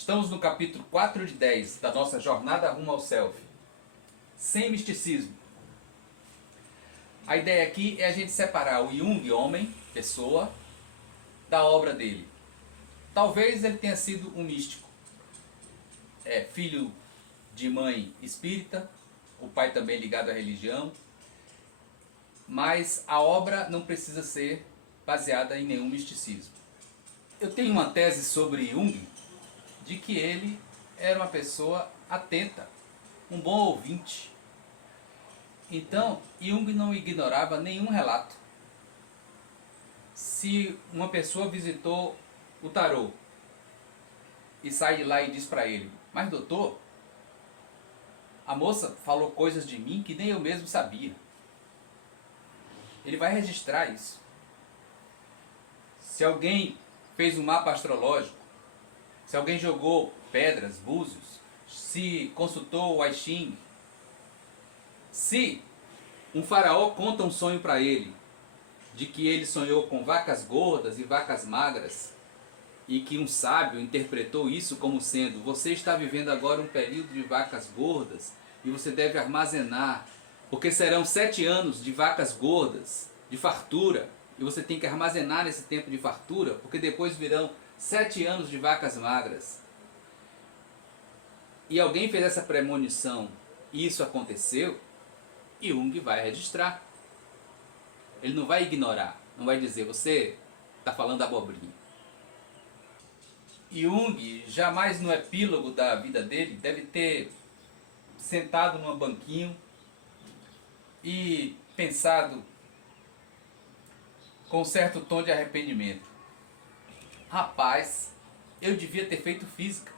Estamos no capítulo 4 de 10 da nossa jornada rumo ao self. Sem misticismo. A ideia aqui é a gente separar o Jung, homem, pessoa, da obra dele. Talvez ele tenha sido um místico. Filho de mãe espírita, o pai também ligado à religião. Mas a obra não precisa ser baseada em nenhum misticismo. Eu tenho uma tese sobre Jung, de que ele era uma pessoa atenta, um bom ouvinte. Então, Jung não ignorava nenhum relato. Se uma pessoa visitou o tarô e sai de lá e diz para ele: mas doutor, a moça falou coisas de mim que nem eu mesmo sabia. Ele vai registrar isso. Se alguém fez um mapa astrológico, se alguém jogou pedras, búzios, se consultou o I Ching, se um faraó conta um sonho para ele, de que ele sonhou com vacas gordas e vacas magras, e que um sábio interpretou isso como sendo: você está vivendo agora um período de vacas gordas e você deve armazenar, porque serão 7 anos de vacas gordas, de fartura, e você tem que armazenar nesse tempo de fartura, porque depois virão 7 anos de vacas magras. E alguém fez essa premonição e isso aconteceu, Jung vai registrar. Ele não vai ignorar, não vai dizer: você está falando abobrinha. Jung, jamais no epílogo da vida dele, deve ter sentado num banquinho e pensado com um certo tom de arrependimento: rapaz, eu devia ter feito física,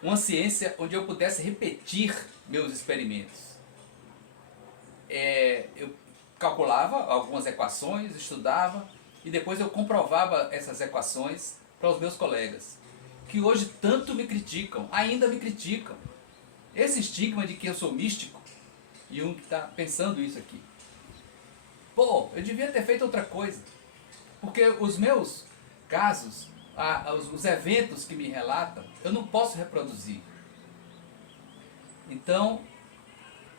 uma ciência onde eu pudesse repetir meus experimentos. Eu calculava algumas equações, estudava e depois eu comprovava essas equações para os meus colegas, que hoje tanto me criticam, ainda me criticam. Esse estigma de que eu sou místico, Jung está pensando isso aqui. Pô, eu devia ter feito outra coisa, porque os meus casos, os eventos que me relatam, eu não posso reproduzir. Então,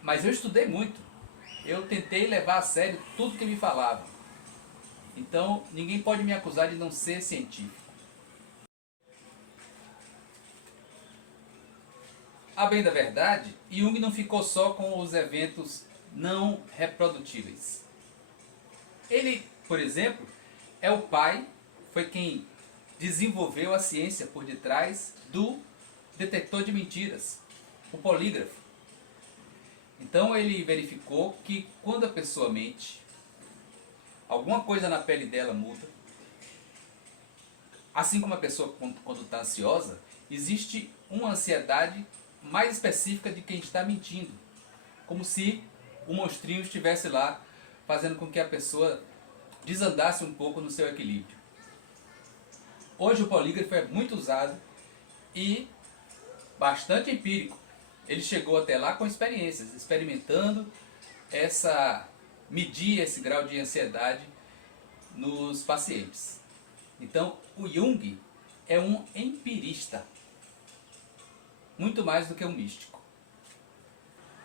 mas eu estudei muito, eu tentei levar a sério tudo que me falavam. Então, ninguém pode me acusar de não ser científico. A bem da verdade, Jung não ficou só com os eventos não reprodutíveis. Ele, por exemplo, é o pai, foi quem desenvolveu a ciência por detrás do detector de mentiras, o polígrafo. Então ele verificou que quando a pessoa mente, alguma coisa na pele dela muda. Assim como a pessoa quando está ansiosa, existe uma ansiedade mais específica de quem está mentindo. Como se o monstrinho estivesse lá fazendo com que a pessoa desandasse um pouco no seu equilíbrio. Hoje o polígrafo é muito usado e bastante empírico. Ele chegou até lá com experiências, experimentando medir esse grau de ansiedade nos pacientes. Então o Jung é um empirista, muito mais do que um místico.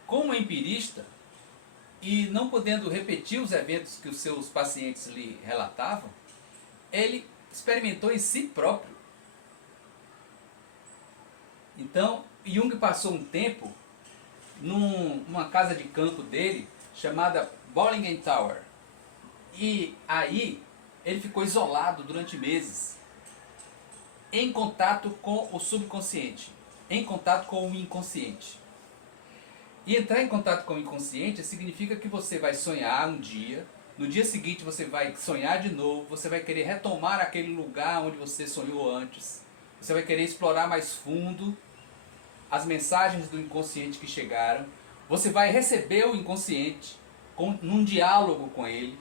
Como empirista, e não podendo repetir os eventos que os seus pacientes lhe relatavam, ele experimentou em si próprio. Então, Jung passou um tempo numa casa de campo dele, chamada Bollingen Tower. E aí, ele ficou isolado durante meses, em contato com o subconsciente, em contato com o inconsciente. E entrar em contato com o inconsciente significa que você vai sonhar um dia, no dia seguinte você vai sonhar de novo, você vai querer retomar aquele lugar onde você sonhou antes, você vai querer explorar mais fundo as mensagens do inconsciente que chegaram, você vai receber o inconsciente num diálogo com ele,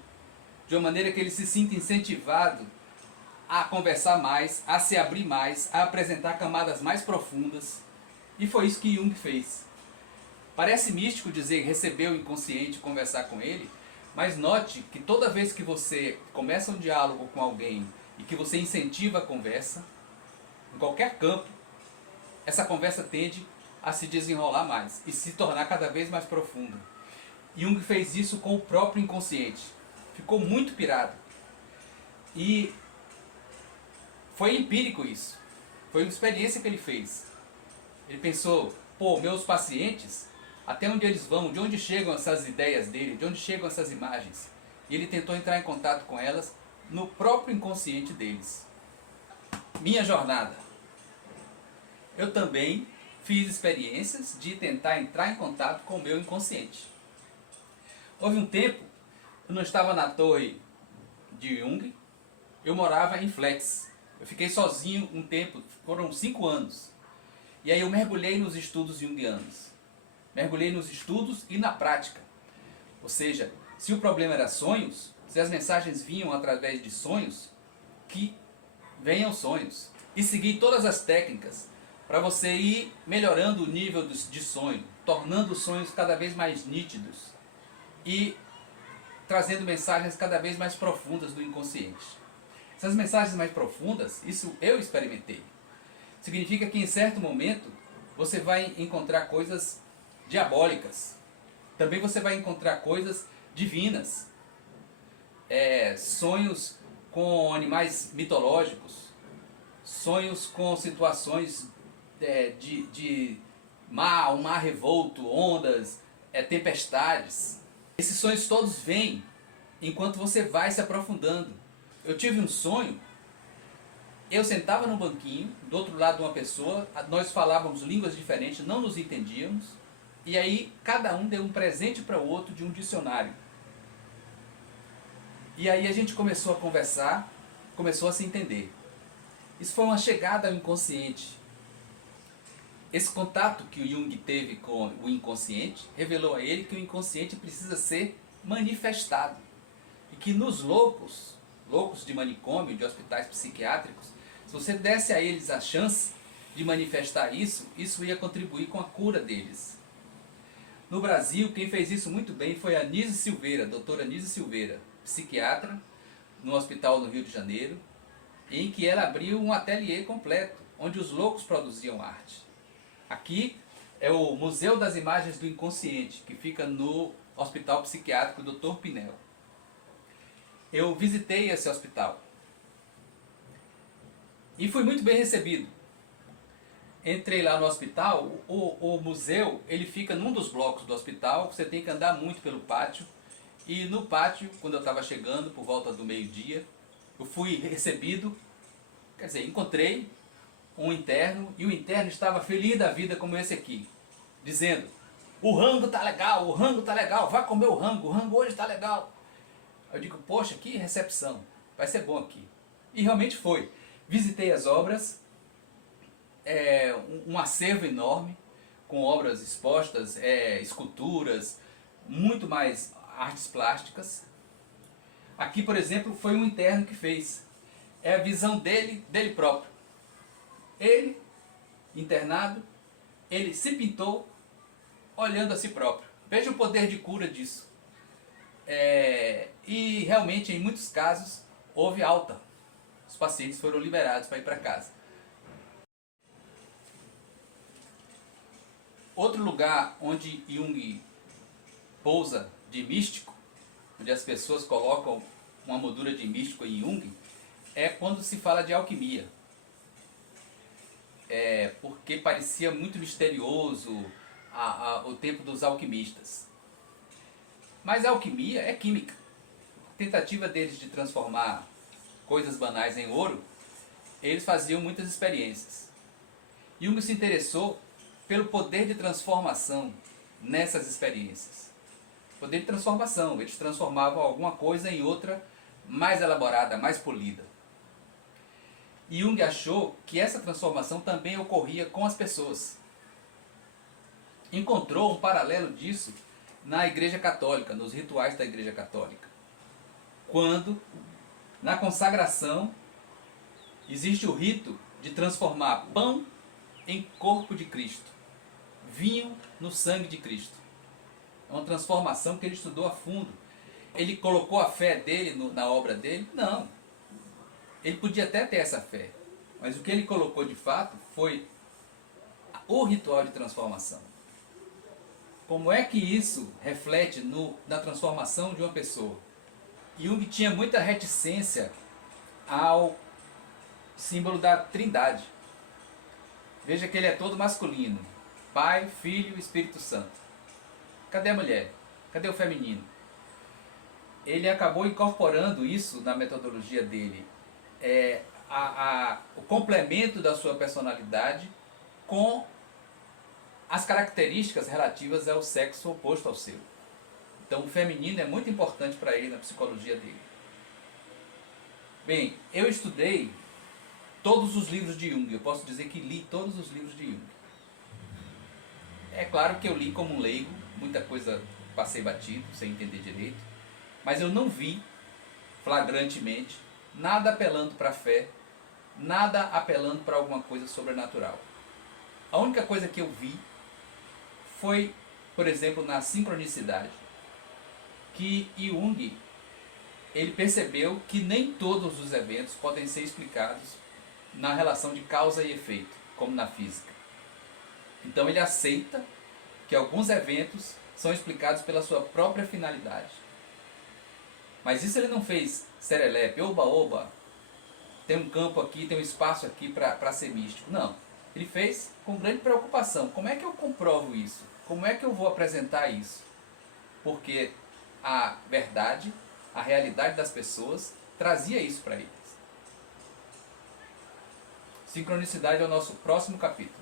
de uma maneira que ele se sinta incentivado a conversar mais, a se abrir mais, a apresentar camadas mais profundas. E foi isso que Jung fez. Parece místico dizer receber o inconsciente e conversar com ele, mas note que toda vez que você começa um diálogo com alguém e que você incentiva a conversa, em qualquer campo, essa conversa tende a se desenrolar mais e se tornar cada vez mais profunda. Jung fez isso com o próprio inconsciente. Ficou muito pirado. E foi empírico isso. Foi uma experiência que ele fez. Ele pensou, pô, meus pacientes, até onde eles vão, de onde chegam essas ideias dele, de onde chegam essas imagens. E ele tentou entrar em contato com elas no próprio inconsciente deles. Minha jornada. Eu também fiz experiências de tentar entrar em contato com o meu inconsciente. Houve um tempo, eu não estava na torre de Jung, eu morava em Flex. Eu fiquei sozinho um tempo, foram 5 anos. E aí eu mergulhei nos estudos junguianos. Mergulhei nos estudos e na prática. Ou seja, se o problema era sonhos, se as mensagens vinham através de sonhos, que venham sonhos. E seguir todas as técnicas para você ir melhorando o nível de sonho, tornando os sonhos cada vez mais nítidos e trazendo mensagens cada vez mais profundas do inconsciente. Essas mensagens mais profundas, isso eu experimentei. Significa que em certo momento você vai encontrar coisas diabólicas. Também você vai encontrar coisas divinas. Sonhos com animais mitológicos. Sonhos com situações de mar, um mar revolto, ondas, tempestades. Esses sonhos todos vêm enquanto você vai se aprofundando. Eu tive um sonho, eu sentava num banquinho, do outro lado de uma pessoa, nós falávamos línguas diferentes, não nos entendíamos, e aí cada um deu um presente para o outro de um dicionário. E aí a gente começou a conversar, começou a se entender. Isso foi uma chegada ao inconsciente. Esse contato que o Jung teve com o inconsciente revelou a ele que o inconsciente precisa ser manifestado. E que nos loucos de manicômio, de hospitais psiquiátricos, se você desse a eles a chance de manifestar isso, isso ia contribuir com a cura deles. No Brasil, quem fez isso muito bem foi a Anísio Silveira, doutora Anísio Silveira, psiquiatra, no hospital no Rio de Janeiro, em que ela abriu um ateliê completo, onde os loucos produziam arte. Aqui é o Museu das Imagens do Inconsciente, que fica no Hospital Psiquiátrico Dr. Pinel. Eu visitei esse hospital e fui muito bem recebido. Entrei lá no hospital, o museu ele fica num dos blocos do hospital, você tem que andar muito pelo pátio. E no pátio, quando eu estava chegando, por volta do meio-dia, eu fui recebido, quer dizer, encontrei um interno, e o interno estava feliz da vida como esse aqui, dizendo, o rango tá legal, vai comer o rango hoje tá legal. Eu digo, poxa, que recepção, vai ser bom aqui. E realmente foi. Visitei as obras, um acervo enorme, com obras expostas, esculturas, muito mais artes plásticas. Aqui, por exemplo, foi um interno que fez. É a visão dele próprio. Ele, internado, ele se pintou olhando a si próprio. Veja o poder de cura disso. E realmente, em muitos casos, houve alta. Os pacientes foram liberados para ir para casa. Outro lugar onde Jung pousa de místico, onde as pessoas colocam uma moldura de místico em Jung, é quando se fala de alquimia. Porque parecia muito misterioso o tempo dos alquimistas. Mas a alquimia é química. A tentativa deles de transformar coisas banais em ouro, eles faziam muitas experiências. Jung se interessou pelo poder de transformação nessas experiências. Poder de transformação, eles transformavam alguma coisa em outra mais elaborada, mais polida. E Jung achou que essa transformação também ocorria com as pessoas. Encontrou um paralelo disso na Igreja Católica, nos rituais da Igreja Católica. Quando, na consagração, existe o rito de transformar pão em corpo de Cristo, vinho no sangue de Cristo. É uma transformação que ele estudou a fundo. Ele colocou a fé dele na obra dele? Não. Ele podia até ter essa fé, mas o que ele colocou de fato foi o ritual de transformação. Como é que isso reflete na transformação de uma pessoa? Jung tinha muita reticência ao símbolo da Trindade. Veja que ele é todo masculino. Pai, Filho e Espírito Santo. Cadê a mulher? Cadê o feminino? Ele acabou incorporando isso na metodologia dele. O complemento da sua personalidade com as características relativas ao sexo oposto ao seu. Então o feminino é muito importante para ele na psicologia dele. Bem, eu estudei todos os livros de Jung, eu posso dizer que li todos os livros de Jung. É claro que eu li como um leigo, muita coisa passei batido, sem entender direito, mas eu não vi flagrantemente nada apelando para a fé, nada apelando para alguma coisa sobrenatural. A única coisa que eu vi foi, por exemplo, na sincronicidade, que Jung ele percebeu que nem todos os eventos podem ser explicados na relação de causa e efeito, como na física. Então ele aceita que alguns eventos são explicados pela sua própria finalidade. Mas isso ele não fez serelepe, oba-oba, tem um campo aqui, tem um espaço aqui para ser místico. Não. Ele fez com grande preocupação. Como é que eu comprovo isso? Como é que eu vou apresentar isso? Porque a verdade, a realidade das pessoas, trazia isso para eles. Sincronicidade é o nosso próximo capítulo.